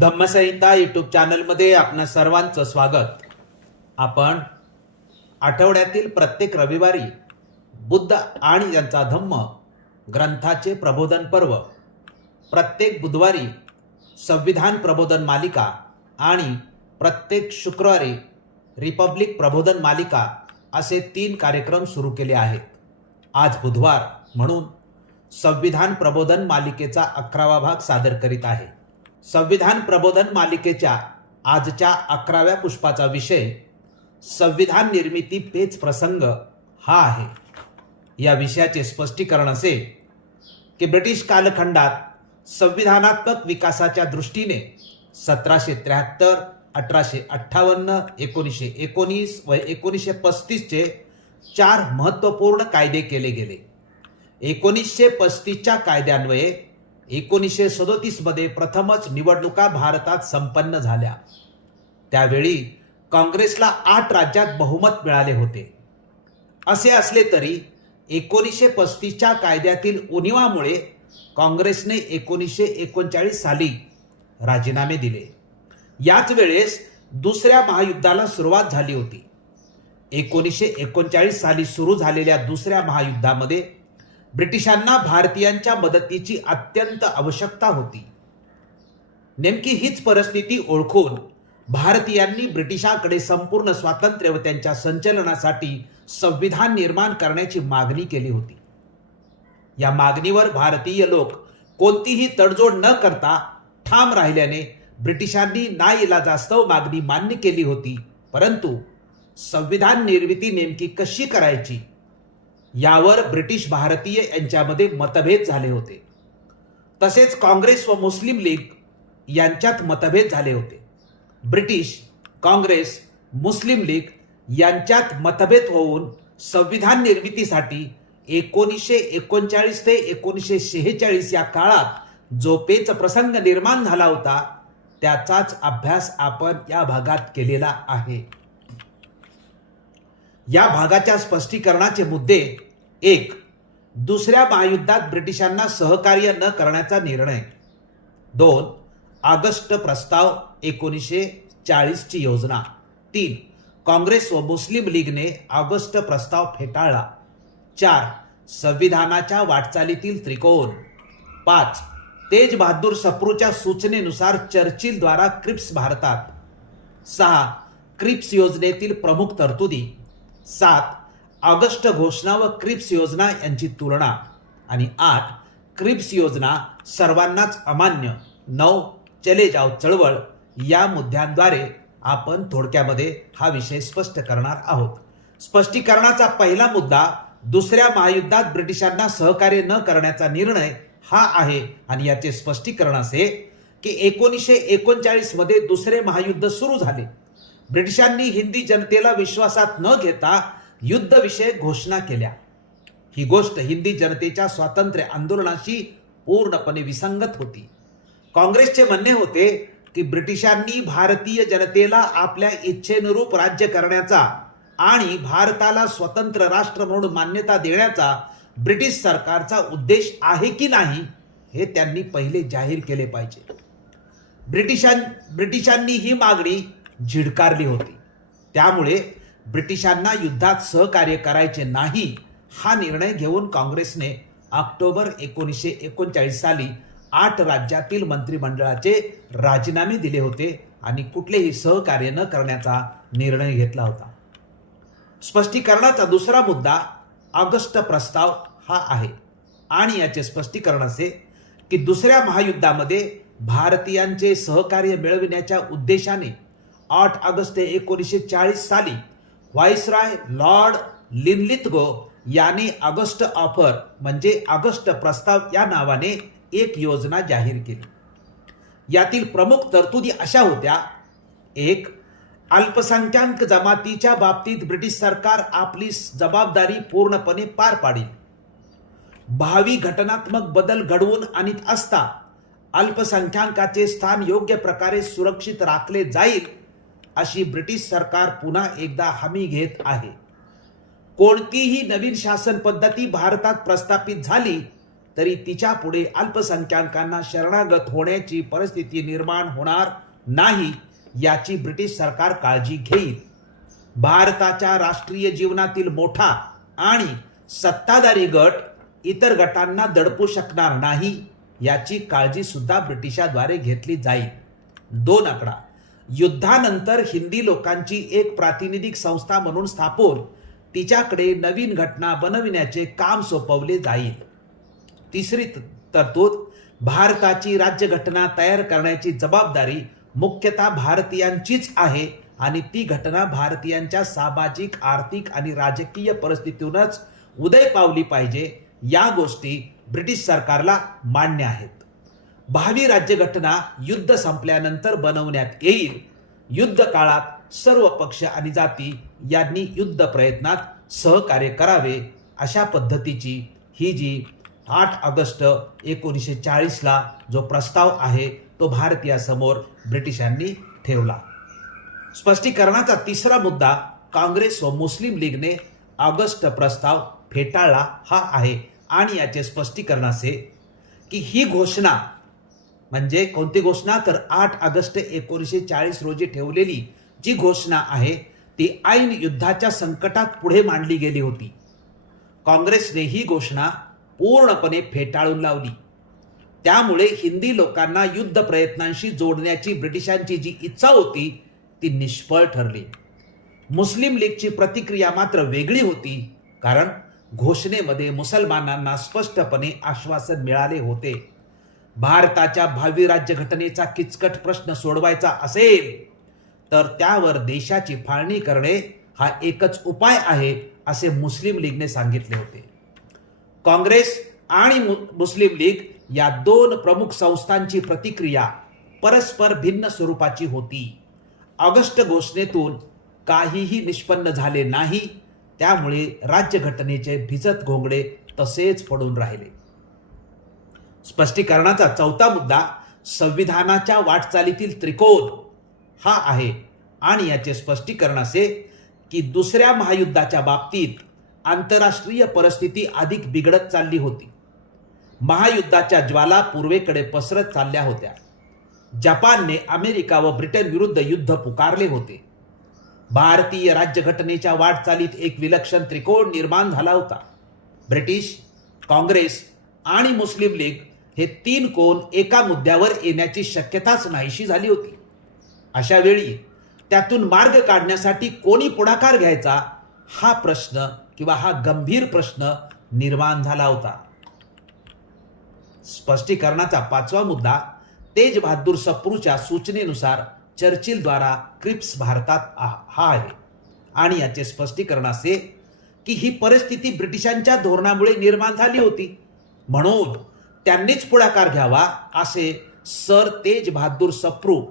धम्मसंहिता YouTube चॅनलमध्ये आपणा सर्वांचं स्वागत. आपण आठवड्यातील प्रत्येक रविवारी बुद्ध आणि यांचा धम्म ग्रंथाचे प्रबोधन पर्व प्रत्येक बुधवारी संविधान प्रबोधन मालिका आणि प्रत्येक शुक्रवारी रिपब्लिक प्रबोधन मालिका असे तीन कार्यक्रम सुरू केले आहेत. आज बुधवार म्हणून संविधान प्रबोधन मालिकेचा अकरावा भाग सादर करीत आहे. संविधान प्रबोधन मालिकेच्या आजच्या अकराव्या पुष्पाचा विषय संविधान निर्मिती पेच प्रसंग हा आहे. या विषयाचे स्पष्टीकरण असे की ब्रिटिश कालखंडात संविधानात्मक विकासाच्या दृष्टीने सतराशे त्र्याहत्तर अठराशे अठ्ठावन्न एकोणीसशे एकोणीस व एकोणीसशे पस्तीसचे चार महत्त्वपूर्ण कायदे केले गेले. एकोणीसशे पस्तीसच्या कायद्यान्वये एकोणीसशे सदोतीसमध्ये प्रथमच निवडणुका भारतात संपन्न झाल्या. त्यावेळी काँग्रेसला आठ राज्यात बहुमत मिळाले होते. असे असले तरी एकोणीसशे पस्तीसच्या कायद्यातील उणिवामुळे काँग्रेसने एकोणीसशे एकोणचाळीस साली राजीनामे दिले. याच वेळेस दुसऱ्या महायुद्धाला सुरुवात झाली होती. एकोणीसशे एकोणचाळीस साली सुरू झालेल्या दुसऱ्या महायुद्धामध्ये ब्रिटिशांना भारतीयांच्या मदतीची अत्यंत आवश्यकता होती. नेमकी हीच परिस्थिती ओळखून भारतीयांनी ब्रिटिशांकडे संपूर्ण स्वातंत्र्य व त्यांच्या संचलनासाठी संविधान निर्माण करण्याची मागणी केली होती. या मागणीवर भारतीय लोक कोणतीही तडजोड न करता ठाम राहिल्याने ब्रिटिशांनी नाईलाजास्तव मागणी मान्य केली होती परंतु संविधान निर्मिती नेमकी कशी करायची यावर ब्रिटिश भारतीय यांच्यामध्ये मतभेद झाले होते. तसेच काँग्रेस व मुस्लिम लीग यांच्यात मतभेद झाले होते. ब्रिटिश काँग्रेस मुस्लिम लीग यांच्यात मतभेद होऊन संविधान निर्मितीसाठी एकोणीसशे एकोणचाळीस ते एकोणीसशे शेहेचाळीस या काळात जो पेच प्रसंग निर्माण झाला होता त्याचाच अभ्यास आपण या भागात केलेला आहे. या भागाच्या स्पष्टीकरणाचे मुद्दे एक दुसऱ्या महायुद्धात ब्रिटिशांना सहकार्य न करण्याचा निर्णय. दोन ऑगस्ट प्रस्ताव एकोणीसशे चाळीसची योजना. तीन काँग्रेस व मुस्लिम लीगने ऑगस्ट प्रस्ताव फेटाळला. चार संविधानाच्या वाटचालीतील त्रिकोण. पाच तेज बहादूर सप्रूच्या सूचनेनुसार चर्चिलद्वारा क्रिप्स भारतात. सहा क्रिप्स योजनेतील प्रमुख तरतुदी. सात ऑगस्ट घोषणा व क्रिप्स योजना यांची तुलना. आणि आठ क्रिप्स योजना सर्वांनाच अमान्य नऊ चले जाव चळवळ या मुद्द्यांद्वारे आपण थोडक्यामध्ये हा विषय स्पष्ट करणार आहोत. स्पष्टीकरणाचा पहिला मुद्दा दुसऱ्या महायुद्धात ब्रिटिशांना सहकार्य न करण्याचा निर्णय हा आहे. आणि याचे स्पष्टीकरण असे की एकोणीसशे एकोणचाळीसमध्ये दुसरे महायुद्ध सुरू झाले. ब्रिटिशांनी हिंदी जनतेला विश्वासात न घेता युद्धविषयक घोषणा केल्या. ही गोष्ट हिंदी जनतेच्या स्वातंत्र्य आंदोलनाशी पूर्णपणे विसंगत होती. काँग्रेसचे म्हणणे होते की ब्रिटिशांनी भारतीय जनतेला आपल्या इच्छेनुरूप राज्य करण्याचा आणि भारताला स्वतंत्र राष्ट्र म्हणून मान्यता देण्याचा ब्रिटिश सरकारचा उद्देश आहे की नाही हे त्यांनी पहिले जाहीर केले पाहिजे. ब्रिटिशां ब्रिटिशांनी ही मागणी झिडकारली होती. त्यामुळे ब्रिटिशांना युद्धात सहकार्य करायचे नाही हा निर्णय घेऊन काँग्रेसने ऑक्टोबर एकोणीसशे एकोणचाळीस साली आठ राज्यातील मंत्रिमंडळाचे राजीनामे दिले होते आणि कुठलेही सहकार्य न करण्याचा निर्णय घेतला होता. स्पष्टीकरणाचा दुसरा मुद्दा ऑगस्ट प्रस्ताव हा आहे आणि याचे स्पष्टीकरण असे की दुसऱ्या महायुद्धामध्ये भारतीयांचे सहकार्य मिळविण्याच्या उद्देशाने आठ ऑगस्ट एकोणीसशे चाळीस साली व्हाईसराय लॉर्ड लिनलिथगो याने ऑगस्ट ऑफर म्हणजे ऑगस्ट प्रस्ताव या नावाने एक योजना जाहीर केली. यातील प्रमुख तरतुदी अशा होत्या. एक अल्पसंख्याक जमातीच्या बाबतीत ब्रिटिश सरकार आपली जबाबदारी पूर्णपणे पार पाडेल. भावी घटनात्मक बदल घडवून आणत असता अल्पसंख्याकाचे स्थान योग्य प्रकारे सुरक्षित राखले जाईल अशी ब्रिटिश सरकार पुन्हा एकदा हमी घेत आहे. कोणतीही नवीन शासन पद्धती भारतात प्रस्थापित झाली तरी तिच्या पुढे अल्पसंख्याकांना शरणागत होण्याची परिस्थिती निर्माण होणार नाही याची ब्रिटिश सरकार काळजी घेईल. भारताच्या राष्ट्रीय जीवनातील मोठा आणि सत्ताधारी गट इतर गटांना दडपू शकणार नाही याची काळजी सुद्धा ब्रिटिशाद्वारे घेतली जाईल. दोन आकडा युद्धानंतर हिंदी लोकांची एक प्रातिनिधिक संस्था म्हणून स्थापून तिच्याकडे नवीन घटना बनविण्याचे काम सोपवले जाईल. तिसरी त- तरतूद भारताची राज्यघटना तयार करण्याची जबाबदारी मुख्यतः भारतीयांचीच आहे आणि ती घटना भारतीयांच्या सामाजिक आर्थिक आणि राजकीय परिस्थितीतूनच उदय पावली पाहिजे या गोष्टी ब्रिटिश सरकारला मान्य आहेत. भावी राज्यघटना युद्ध संपल्यानंतर बनवण्यात येईल. युद्ध काळात सर्व पक्ष आणि जाती यांनी युद्ध प्रयत्नात सहकार्य करावे अशा पद्धतीची ही जी आठ ऑगस्ट एकोणीसशे चाळीसला जो प्रस्ताव आहे तो भारतीयासमोर ब्रिटिशांनी ठेवला. स्पष्टीकरणाचा तिसरा मुद्दा काँग्रेस व मुस्लिम लीगने ऑगस्ट प्रस्ताव फेटाळला हा आहे. आणि याचे स्पष्टीकरण असे की ही घोषणा म्हणजे कोणती घोषणा? तर आठ ऑगस्ट एकोणीसशे चाळीस रोजी ठेवलेली जी घोषणा आहे ती ऐन युद्धाच्या संकटात पुढे मांडली गेली होती. काँग्रेसने ही घोषणा पूर्णपणे फेटाळून लावली. त्यामुळे हिंदी लोकांना युद्ध प्रयत्नांशी जोडण्याची ब्रिटिशांची जी इच्छा होती ती निष्फळ ठरली. मुस्लिम लीगची प्रतिक्रिया मात्र वेगळी होती कारण घोषणेमध्ये मुसलमानांना स्पष्टपणे आश्वासन मिळाले होते. भारताच्या भावी राज्यघटनेचा किचकट प्रश्न सोडवायचा असेल तर त्यावर देशाची फाळणी करणे हा एकच उपाय आहे असे मुस्लिम लीगने सांगितले होते. काँग्रेस आणि मु- मुस्लिम लीग या दोन प्रमुख संस्थांची प्रतिक्रिया परस्पर भिन्न स्वरूपाची होती. ऑगस्ट घोषणेतून काहीही निष्पन्न झाले नाही त्यामुळे राज्यघटनेचे भिजत घोंगडे तसेच पडून राहिले. स्पष्टीकरणाचा चौथा मुद्दा संविधानाच्या वाटचालीतील त्रिकोण हा आहे. आणि याचे स्पष्टीकरण असे की दुसऱ्या महायुद्धाच्या बाबतीत आंतरराष्ट्रीय परिस्थिती अधिक बिघडत चालली होती. महायुद्धाच्या ज्वाला पूर्वेकडे पसरत चालल्या होत्या. जपानने अमेरिका व ब्रिटन विरुद्ध युद्ध पुकारले होते. भारतीय राज्यघटनेच्या वाटचालीत एक विलक्षण त्रिकोण निर्माण झाला होता. ब्रिटिश काँग्रेस आणि मुस्लिम लीग हे तीन कोण एका मुद्द्यावर येण्याची शक्यताच नाहीशी झाली होती. अशा वेळी त्यातून मार्ग काढण्यासाठी कोणी पुढाकार घ्यायचा हा प्रश्न किंवा हा गंभीर प्रश्न निर्माण झाला होता. स्पष्टीकरणाचा पाचवा मुद्दा तेज बहादूर सप्रूच्या सूचनेनुसार चर्चिलद्वारा क्रिप्स भारतात आ- हा आहे. आणि याचे स्पष्टीकरण असे की ही परिस्थिती ब्रिटिशांच्या धोरणामुळे निर्माण झाली होती. म्हणून त्यांनीच पुढाकार घ्यावा असे सर तेज बहादूर सप्रू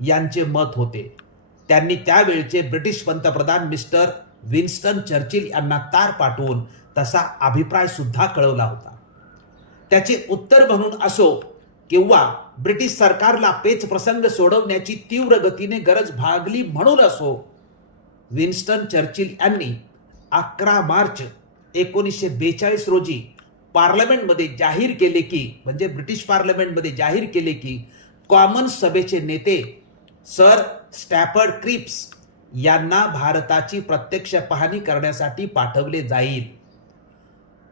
यांचे मत होते. त्यांनी त्यावेळचे ब्रिटिश पंतप्रधान मिस्टर विन्स्टन चर्चिल यांना तार पाठवून तसा अभिप्राय सुद्धा कळवला होता. त्याचे उत्तर म्हणून असो किंवा ब्रिटिश सरकारला पेच प्रसंग सोडवण्याची तीव्र गतीने गरज भागली म्हणून असो विन्स्टन चर्चिल यांनी अकरा मार्च एकोणीसशे बेचाळीस रोजी पार्लमेंटमध्ये जाहीर केले की म्हणजे ब्रिटिश पार्लमेंटमध्ये जाहीर केले की कॉमन सभेचे नेते सर स्टॅफर्ड क्रिप्स यांना भारताची प्रत्यक्ष पाहणी करण्यासाठी पाठवले जाईल.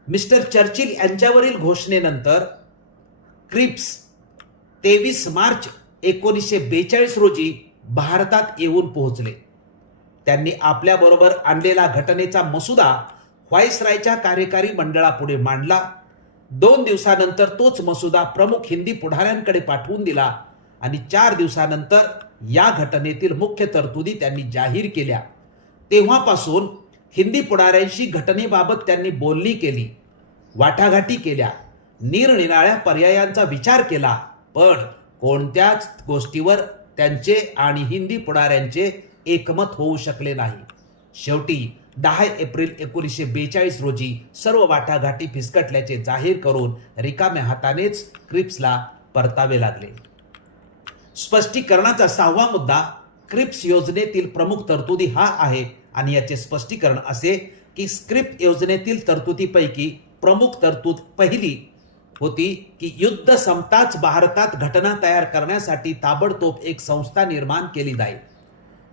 मिस्टर चर्चिल यांच्यावरील घोषणेनंतर क्रिप्स तेवीस मार्च एकोणीसशे बेचाळीस रोजी भारतात येऊन पोहोचले. त्यांनी आपल्याबरोबर आणलेला घटनेचा मसुदा व्हाईसरायच्या कार्यकारी मंडळापुढे मांडला. दोन दिवसानंतर तोच मसुदा प्रमुख हिंदी पुढाऱ्यांकडे पाठवून दिला आणि चार दिवसानंतर या घटनेतील मुख्य तरतुदी त्यांनी जाहीर केल्या. तेव्हापासून हिंदी पुढाऱ्यांशी घटनेबाबत त्यांनी बोलणी केली वाटाघाटी केल्या निरनिराळ्या पर्यायांचा विचार केला पण कोणत्याच गोष्टीवर त्यांचे आणि हिंदी पुढाऱ्यांचे एकमत होऊ शकले नाही. शेवटी दहा एप्रिल एकोणीसशे बेचाळीस रोजी सर्व वाटाघाटी फिसकटल्याचे जाहीर करून रिकाम्या हातानेच क्रिप्सला परतावे लागले. स्पष्टीकरणाचा सहावा मुद्दा क्रिप्स योजनेतील प्रमुख तरतुदी हा आहे आणि याचे स्पष्टीकरण असे की स्क्रिप्ट योजनेतील तरतुदीपैकी प्रमुख तरतूद पहिली होती की युद्ध संपताच भारतात घटना तयार करण्यासाठी ताबडतोब एक संस्था निर्माण केली जाईल.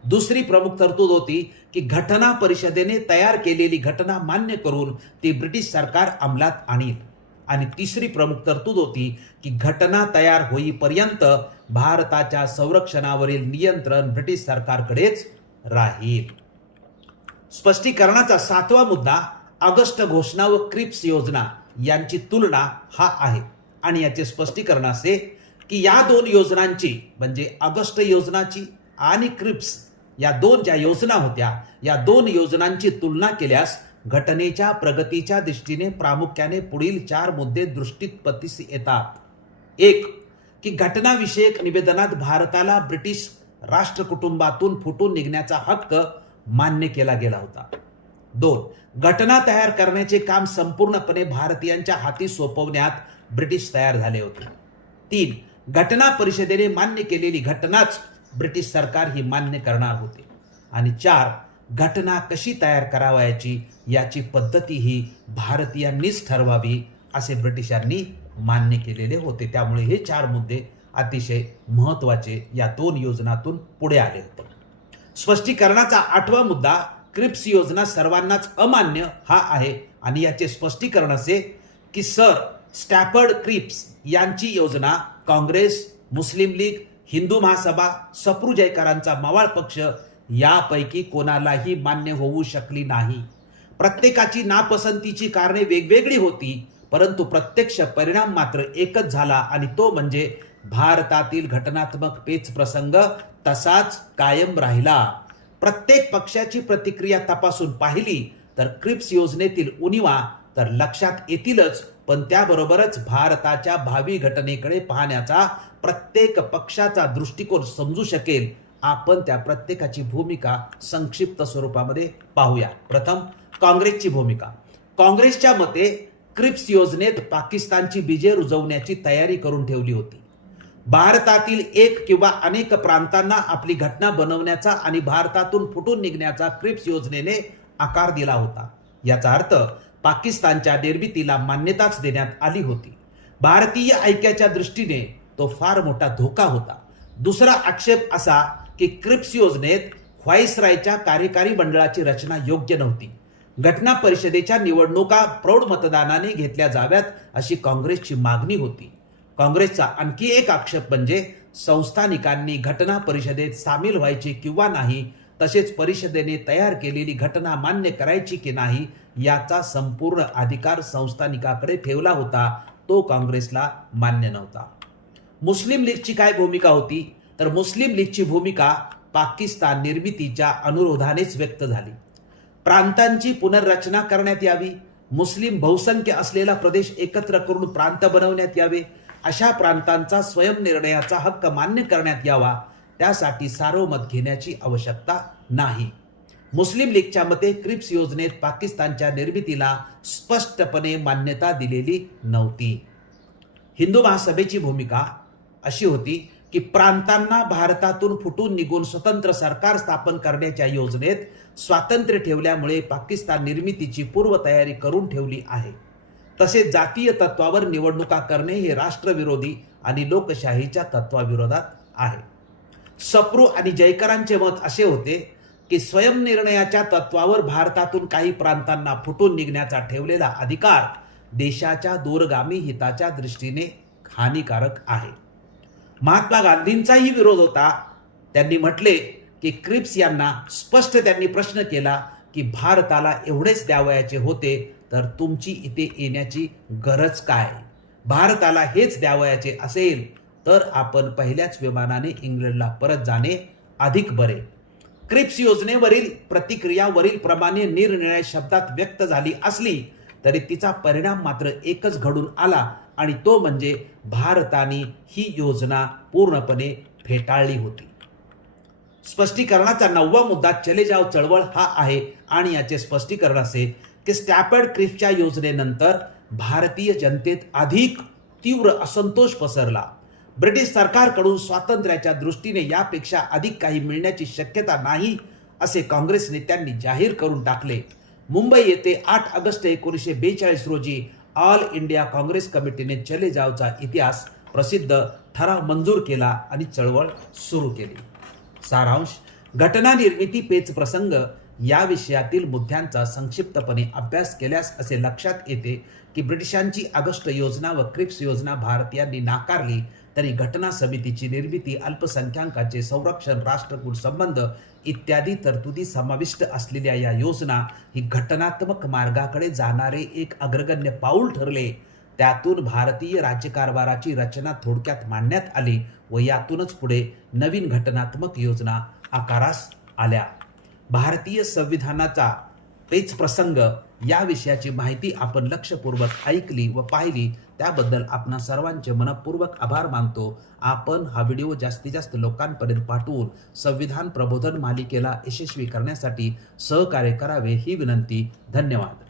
दुसरी प्रमुख तरतूद होती की घटना परिषदेने तयार केलेली घटना मान्य करून ती ब्रिटिश सरकार अंमलात आणील. आणि तिसरी प्रमुख तरतूद होती की घटना तयार होईपर्यंत भारताच्या संरक्षणावरील नियंत्रण ब्रिटिश सरकारकडेच राहील. स्पष्टीकरणाचा सातवा मुद्दा ऑगस्ट घोषणा व क्रिप्स योजना यांची तुलना हा आहे. आणि याचे स्पष्टीकरण असे की या दोन योजनांची म्हणजे ऑगस्ट योजनाची आणि क्रिप्स या दोन ज्या योजना होत्या या दोन योजनांची तुलना केल्यास घटनेच्या प्रगतीच्या दृष्टीने प्रामुख्याने पुढील चार मुद्दे दृष्टीपतीस येतात. एक की घटनाविषयक निवेदनात भारताला ब्रिटिश राष्ट्रकुटुंबातून फुटून निघण्याचा हक्क मान्य केला गेला होता. दोन घटना तयार करण्याचे काम संपूर्णपणे भारतीयांच्या हाती सोपवण्यात ब्रिटिश तयार झाले होते. तीन घटना परिषदेने मान्य केलेली घटनाच ब्रिटिश सरकार ही मान्य करणार होते. आणि चार घटना कशी तयार करावयाची याची पद्धती ही भारतीयांनीच ठरवावी असे ब्रिटिशांनी मान्य केलेले होते. त्यामुळे हे चार मुद्दे अतिशय महत्त्वाचे या दोन योजनातून पुढे आले होते. स्पष्टीकरणाचा आठवा मुद्दा क्रिप्स योजना सर्वांनाच अमान्य हा आहे. आणि याचे स्पष्टीकरण असे की सर स्टॅफर्ड क्रिप्स यांची योजना काँग्रेस मुस्लिम लीग हिंदू महासभा सप्रू जयकरांचा मवाळ पक्ष यापैकी कोणालाही मान्य होऊ शकली नाही. प्रत्येकाची नापसंतीची कारणे वेगवेगळी होती परंतु प्रत्यक्ष परिणाम मात्र एकच झाला आणि तो म्हणजे भारतातील घटनात्मक पेच प्रसंग तसाच कायम राहिला. प्रत्येक पक्षाची प्रतिक्रिया तपासून पाहिली तर क्रिप्स योजनेतील उणिवा तर लक्षात येतीलच पण त्याबरोबरच भारताच्या भावी घटनेकडे पाहण्याचा प्रत्येक पक्षाचा दृष्टिकोन समजू शकेल. आपण त्या प्रत्येकाची भूमिका संक्षिप्त स्वरूपामध्ये पाहूया. प्रथम काँग्रेसची भूमिका. काँग्रेसच्या मते क्रिप्स योजनेत पाकिस्तानची बीजे रुजवण्याची तयारी करून ठेवली होती. भारतातील एक किंवा अनेक प्रांतांना आपली घटना बनवण्याचा आणि भारतातून फुटून निघण्याचा क्रिप्स योजनेने आकार दिला होता. याचा अर्थ पाकिस्तानच्या निर्मितीला मान्यताच देण्यात आली होती. भारतीय ऐक्याच्या दृष्टीने तो फार मोठा धोका होता. दुसरा आक्षेप असा की क्रिप्स योजनेत व्हाईसरायच्या कार्यकारी मंडळाची रचना योग्य नव्हती. घटना परिषदेच्या निवडणुका प्रौढ मतदानाने घेतल्या जाव्यात अशी काँग्रेसची मागणी होती. काँग्रेसचा आणखी एक आक्षेप म्हणजे संस्थानिकांनी घटना परिषदेत सामील व्हायचे किंवा नाही तसेच परिषदेने तयार केलेली घटना मान्य करायची की नाही याचा संपूर्ण अधिकार संस्थानिकाकडे ठेवला होता. तो काँग्रेसला मान्य नव्हता. मुस्लिम लीगची काय भूमिका होती? तर मुस्लिम लीगची भूमिका पाकिस्तान निर्मितीच्या अनुरोधानेच व्यक्त झाली. प्रांतांची पुनर्रचना करण्यात यावी. मुस्लिम बहुसंख्य असलेला प्रदेश एकत्र करून प्रांत बनवण्यात यावे. अशा प्रांतांचा स्वयंनिर्णयाचा हक्क मान्य करण्यात यावा. त्यासाठी सार्वमत घेण्याची आवश्यकता नाही. मुस्लिम लीगच्या मते क्रिप्स योजनेत पाकिस्तानच्या निर्मितीला स्पष्टपणे मान्यता दिलेली नव्हती. हिंदू महासभेची भूमिका अशी होती की प्रांतांना भारतातून फुटून निघून स्वतंत्र सरकार स्थापन करण्याच्या योजनेत स्वातंत्र्य ठेवल्यामुळे पाकिस्तान निर्मितीची पूर्वतयारी करून ठेवली आहे. तसेच जातीय तत्वावर निवडणुका करणे हे राष्ट्रविरोधी आणि लोकशाहीच्या तत्वाविरोधात आहे. सप्रू आणि जयकरांचे मत असे होते की स्वयंनिर्णयाच्या तत्वावर भारतातून काही प्रांतांना फुटून निघण्याचा ठेवलेला अधिकार देशाच्या दूरगामी हिताच्या दृष्टीने हानिकारक आहे. महात्मा गांधींचाही विरोध होता. त्यांनी म्हटले की क्रिप्स यांना स्पष्ट त्यांनी प्रश्न केला की भारताला एवढेच द्यावयाचे होते तर तुमची इथे येण्याची गरज काय? भारताला हेच द्यावयाचे असेल तर आपण पहिल्याच विमानाने इंग्लंडला परत जाणे अधिक बरे. क्रिप्स योजनेवरील प्रतिक्रिया वरील प्रमाणे निरनिराळ्या शब्दात व्यक्त झाली असली तरी तिचा परिणाम मात्र एकच घडून आला आणि तो म्हणजे भारताने ही योजना पूर्णपणे फेटाळली होती. स्पष्टीकरणाचा नववा मुद्दा चले जाव चळवळ हा आहे आणि याचे स्पष्टीकरण असे की स्टॅपर्ड क्रिप्सच्या योजनेनंतर भारतीय जनतेत अधिक तीव्र असंतोष पसरला. ब्रिटिश सरकारकडून स्वातंत्र्याच्या दृष्टीने यापेक्षा अधिक काही मिळण्याची शक्यता नाही असे काँग्रेस नेत्यांनी जाहीर करून टाकले. मुंबई येथे आठ ऑगस्ट एकोणीसशे बेचाळीस रोजी ऑल इंडिया काँग्रेस कमिटीने चले जावचा इतिहास प्रसिद्ध ठराव मंजूर केला आणि चळवळ सुरू केली. सारांश घटना निर्मिती पेच प्रसंग या विषयातील मुद्द्यांचा संक्षिप्तपणे अभ्यास केल्यास असे लक्षात येते की ब्रिटिशांची ऑगस्ट योजना व क्रिप्स योजना भारतीयांनी नाकारली तरी घटना समितीची निर्मिती अल्पसंख्याकांचे संरक्षण राष्ट्रकुल संबंध इत्यादी तरतुदी समाविष्ट असलेल्या या योजना ही घटनात्मक मार्गाकडे जाणारे एक अग्रगण्य पाऊल ठरले. त्यातून भारतीय राज्यकारभाराची रचना थोडक्यात मांडण्यात आली व यातूनच पुढे नवीन घटनात्मक योजना आकारास आल्या. भारतीय संविधानाचा पेच प्रसंग या विषयाची माहिती आपण लक्षपूर्वक ऐकली व पाहिली त्याबद्दल आपणा सर्वांचे मनपूर्वक आभार मानतो. आपण हा व्हिडिओ जास्तीत जास्त लोकांपर्यंत पाठवून संविधान प्रबोधन मालिकेला यशस्वी करण्यासाठी सहकार्य करावे ही विनंती. धन्यवाद.